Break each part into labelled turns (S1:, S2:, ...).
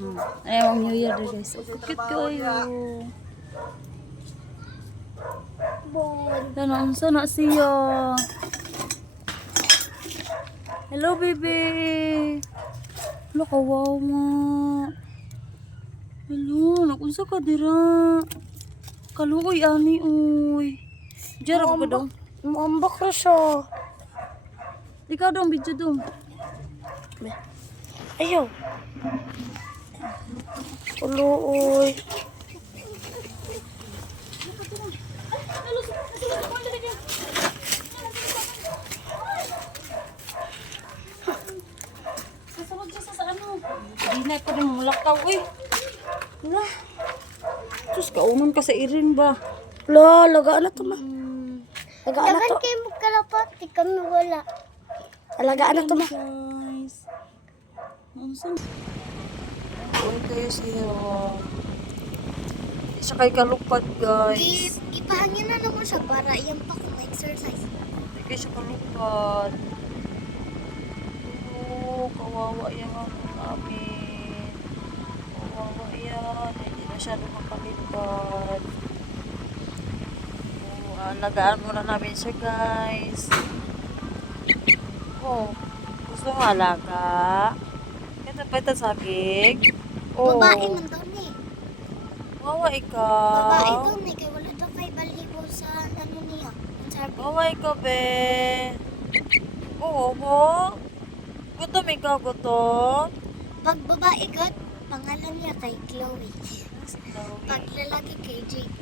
S1: Mm. Ayaw ang New Year dito guys. Oh, cute kayo. Yan ang sana siya. Hello, baby. Hello, kawaw mo. Hello, nakunsa ka dira. Kaluoy, ani, uy. Diyan ako dong.
S2: Muambak na siya.
S1: Ikaw dong, video dong.
S2: Ayaw. Uloy.
S1: Sasunod siya sa ano. Hindi na pa rin mulakaw, uy. Wala. Sus, kaunon ka sa irin ba?
S2: Lo, lagaan na to ma.
S1: Hmm.
S2: Lagaan na to.
S3: kayo magkalapat, di kami wala.
S2: Lagaan na to ma.
S1: Guys. Uy, kayo siya. Hindi siya kay kalupad, guys.
S3: Ipahangin na naman siya para yan pa kung exercise.
S1: Hindi kayo siya kalupad. Oo, kawawa yan ang namin. Kawawa yan. Hindi na siya lumakalipad. Oo, alagaan muna namin siya, guys. Oh, gusto mo alaga? Ito pa ito saging. Oh,
S3: Babae man daw ni.
S1: Kawawa ikaw.
S3: Babae daw ni. Kaya wala daw kay balibo sa ano niya. Sa
S1: Kawawa ikaw, be. Oo, mo. Gutom ikaw, gutom.
S3: Pag babae God, pangalan niya kay Chloe. Pag lalaki kay Jake.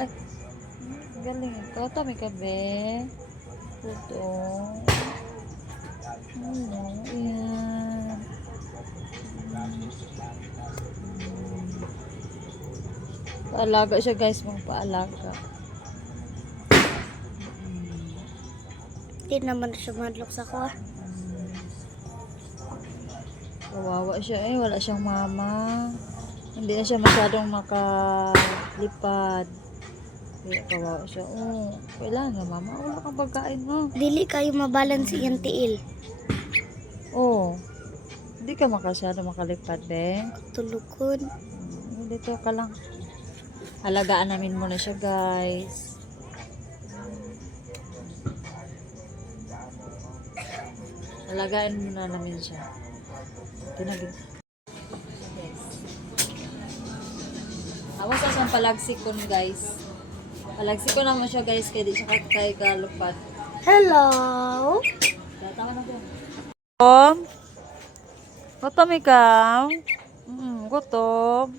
S1: Ay, galing ikaw. Tami ka, be. Gutom. Ano, yan. Paalaga siya, guys. Mga paalaga.
S3: Hindi naman siya madlok sa kuha.
S1: Kawawa siya eh, wala siyang mama. Hindi na siya masyadong makalipad. Kaya kawawa siya. Oh, kailangan nga mama. Wala kang pagkain mo.
S3: Dili kayo mabalance iyang tiil.
S1: Oh, hindi ka makasyado makalipad, be.
S3: Tulukon.
S1: Hmm, Dito ka lang. Alagaan namin muna siya, guys. Alagaan muna namin siya. Tinagin. Yes. Awas sa siyang palagsikon, guys. Palagsikon naman siya, guys, kaya di siya kaya kalupad.
S3: Hello?
S1: Tama na dyan. Gutom? Gutom ikaw? Mm, gutom.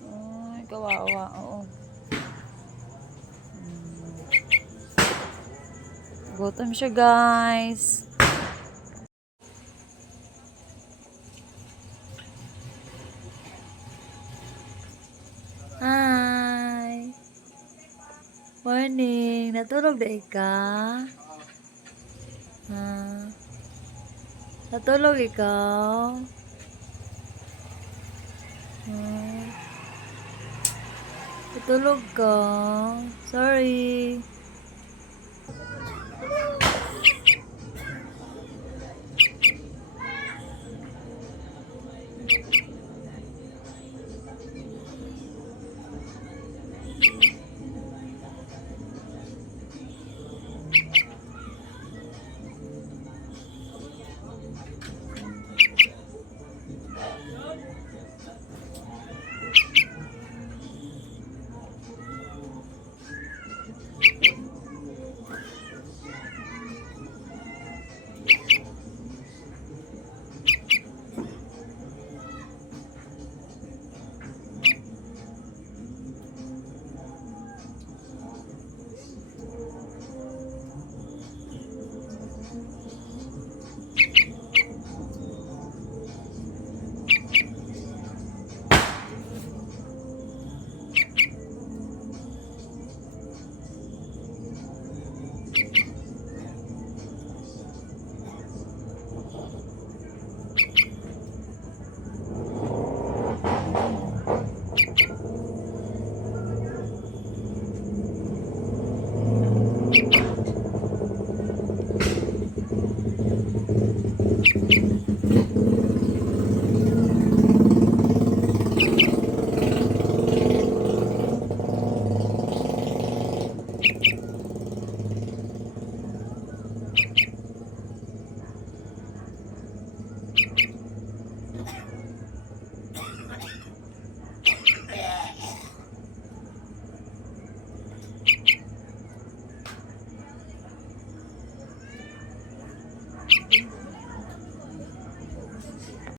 S1: Ay, kawawa. Oo. Mm. Gutom siya, guys. Morning. Natulog na ka? Ha? Natulog ikaw? Ha? Natulog ka? Sorry.